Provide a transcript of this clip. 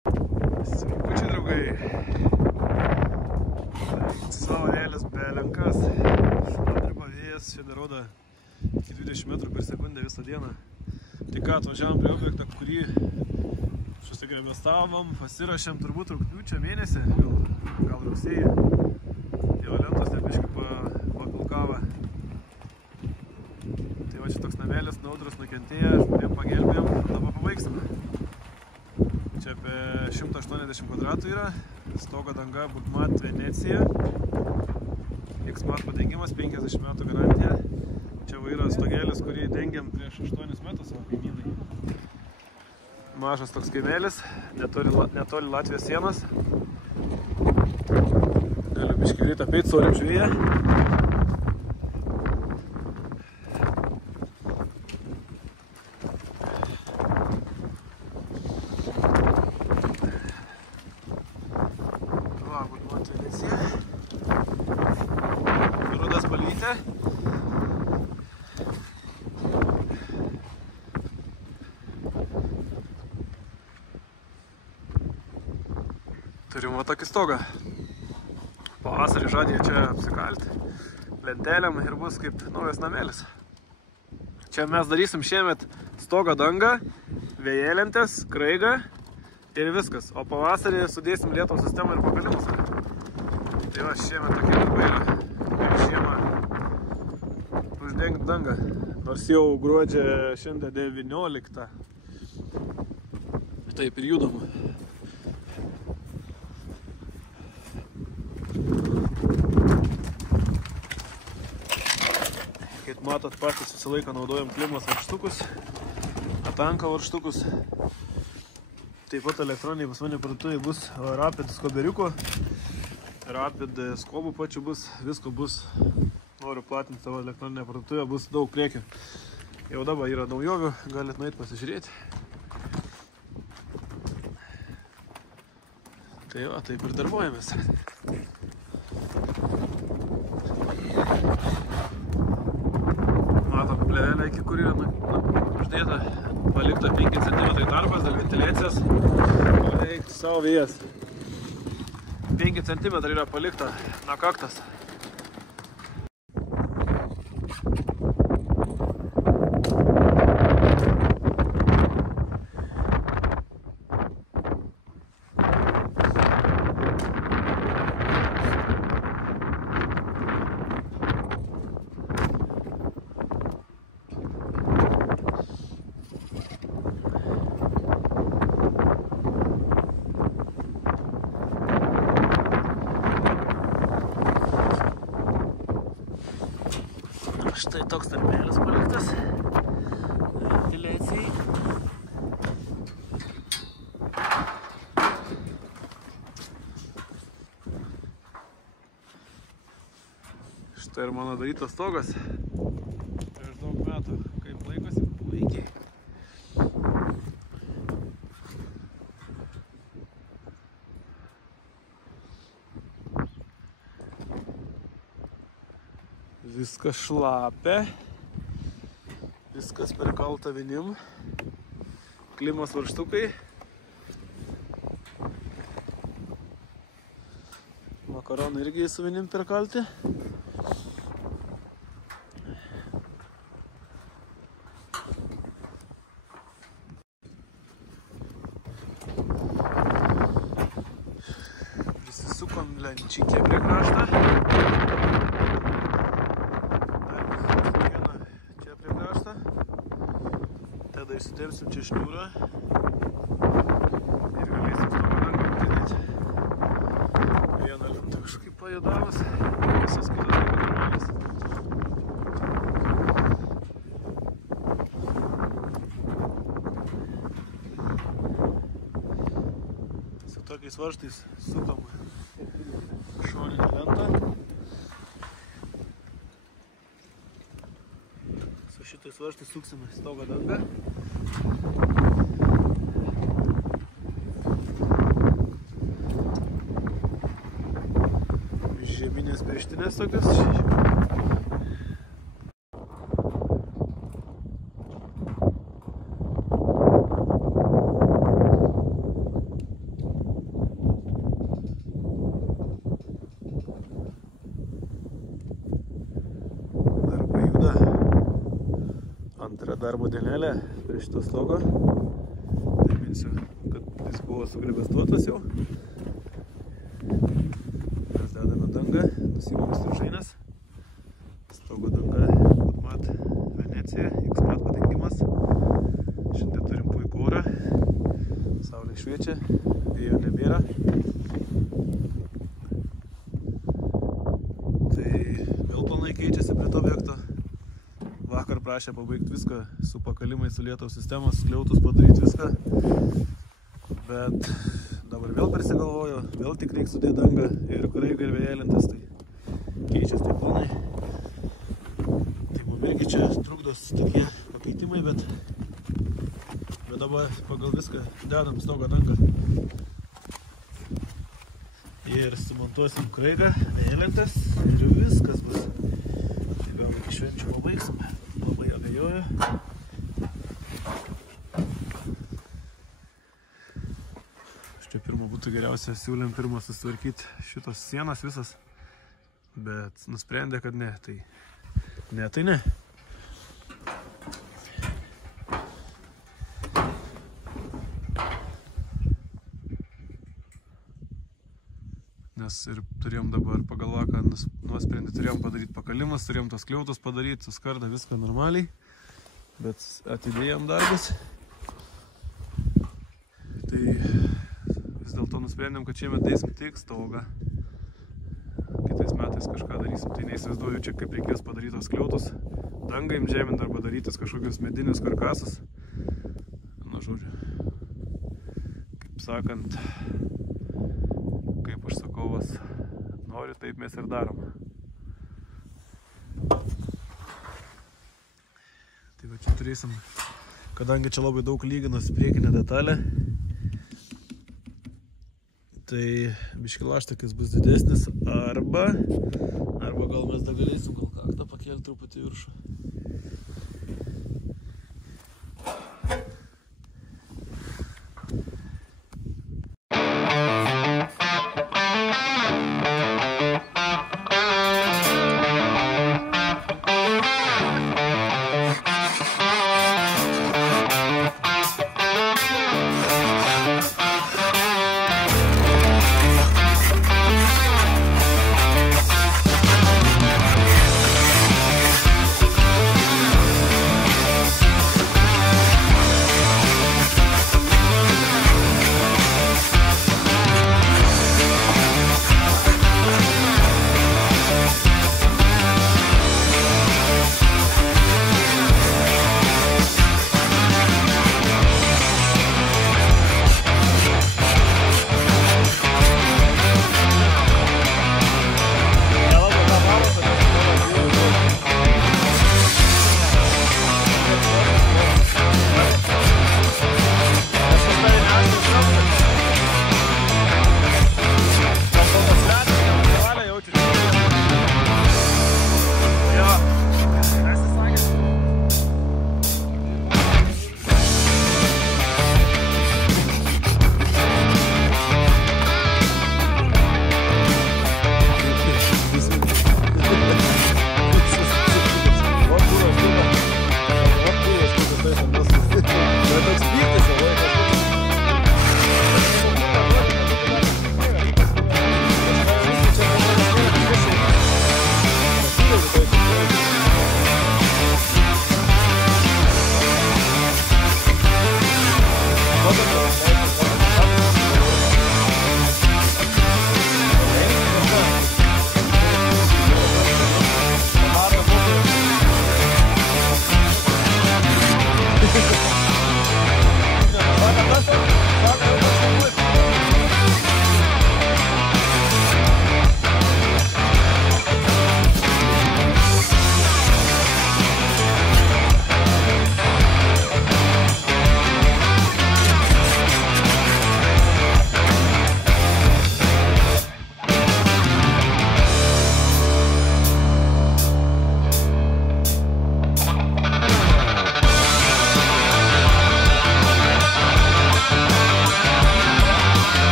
Sveikučiai, draugai. Saulėlis belenkas. Šlapdriba vėjas, šiandien rodo iki 20 metrų per sekundę visą dieną. Tai ką, atvažiavom prie objektą, kurį susigremestavom, pasirašėm turbūt rugpjūčio mėnesį, gal rugsėjį. Jo lentos nebiškai papilkavo. Tai va čia toks namelis, naudras nukentėję, žmonėm pagelbėjom, dabar pabaigsim. Čia apie 180 kvadratų yra, stogo danga Bulkmat Venecija, X-Mat padengimas, 50 metų garantija. Čia va yra stogėlis, kurį dengiam prieš 8 metus, o kaimynai. Mažas toks kaimelis, netoli Latvijos sienos. Galiu biškį greit apeit, sorim žvėję. Va, Bulkmat Venecija. Ruda spalvytė. Turim va tokį stogą. Pavasarį žadėjo čia apsikalti lentelėm ir bus kaip naujas namelis. Čia mes darysim šiemet stogo dangą, vėjėlentės, kraigą ir viskas. O pavasarį sudėsim lietaus sistemą ir pakalimus. Tai va, šiemet tokie darbai yra. Ir žiemą uždengt dangą. Nors jau gruodžio šiandien 19. Taip ir judam. Kaip matot, patys visą laiką naudojam Klimas varžtukus, Atanka varžtukus. Taip pat elektroniniai pas mane parduotuvėje bus Rapid skoberiuko, Rapid skobų pačių bus, visko bus. Noriu platinti savo elektroninę parduotuvę, bus daug priekių. Jau dabar yra naujovių, galit nueit pasižiūrėti. Tai va, taip ir darbuojamės. Matom plėvelę, iki kur yra uždėta, palikta 5 cm tarpas dėl ventiliacijos. Eik savo vėjas. 5 cm yra palikta nakaktas. Štai toks tarpelis paliktas ventiliacijai. Štai ir mano darytas stogas prieš daug metų, kaip laikosi puikiai. Viskas šlapia, viskas perkalta vinim, Klimas varžtukai, makaronai irgi su vinim perkalti. Prisisukom lenčikę prie kraštą. Tada įsitempsim čia šniūrą ir galėsim stogą dangą pridėti. Vieną lentą kažkaip pajudavus, visas kitas normalis. Su tokiais varžtais sukam šoninę lentą. Su šitais varžtais suksime stogo dangą. Žieminės pirštinės tokios. darbo dienelė prie šito stogo. Priminsiu, kad jis buvo sugrebestuotas jau. Mes dedame dangą, nusimame stržainės. Stogo danga Budmat Venecija, X-Mat padengimas. Šiandien turim puikų orą. Saulė šviečia, vėjo nebėra. Tai vėl planai keičiasi prie to objekto. Vakar prašė pabaigti viską su pakalimais, su lietaus sistemos, skliautus padaryti viską. Bet dabar vėl persigalvojo, vėl tik reikia sudėti dangą ir kraigai ir vėjelintas, tai keičiasi tie planai. Tai mum irgi čia trukdos tokie pakeitimai, bet dabar pagal viską dedam stogo dangą. Ir sumontuosim kraigą, vėjelintas ir viskas bus. Tai gal iki švenčių pabaigsim, labai abejoju. Čia pirma būtų geriausia, siūlėm pirmą susitvarkyti šitos sienas visas, bet nusprendė, kad ne, tai ne. Nes ir turėjom dabar pagal vaką nuosprendį, turėjom padaryti pakalimus, turėjom tos skliautus padaryti, suskardą viską normaliai, bet atidėjom darbus. Tai vis dėlto nusprendėm, kad šiemet dėsim tik stogą. Kitais metais kažką darysim, tai neįsivaizduoju čia, kaip reikės padaryti tos skliautus. Dangą im žemint arba darytis kažkokius medinius karkasus. Nu, žodžiu, kaip sakant, kaip užsakovas nori, taip mes ir darom. Tai va čia turėsim, kadangi čia labai daug lyginos priekinė detalė, tai biški laštakis bus didesnis arba gal mes dar galėsim gal kaktą pakelti truputį viršų.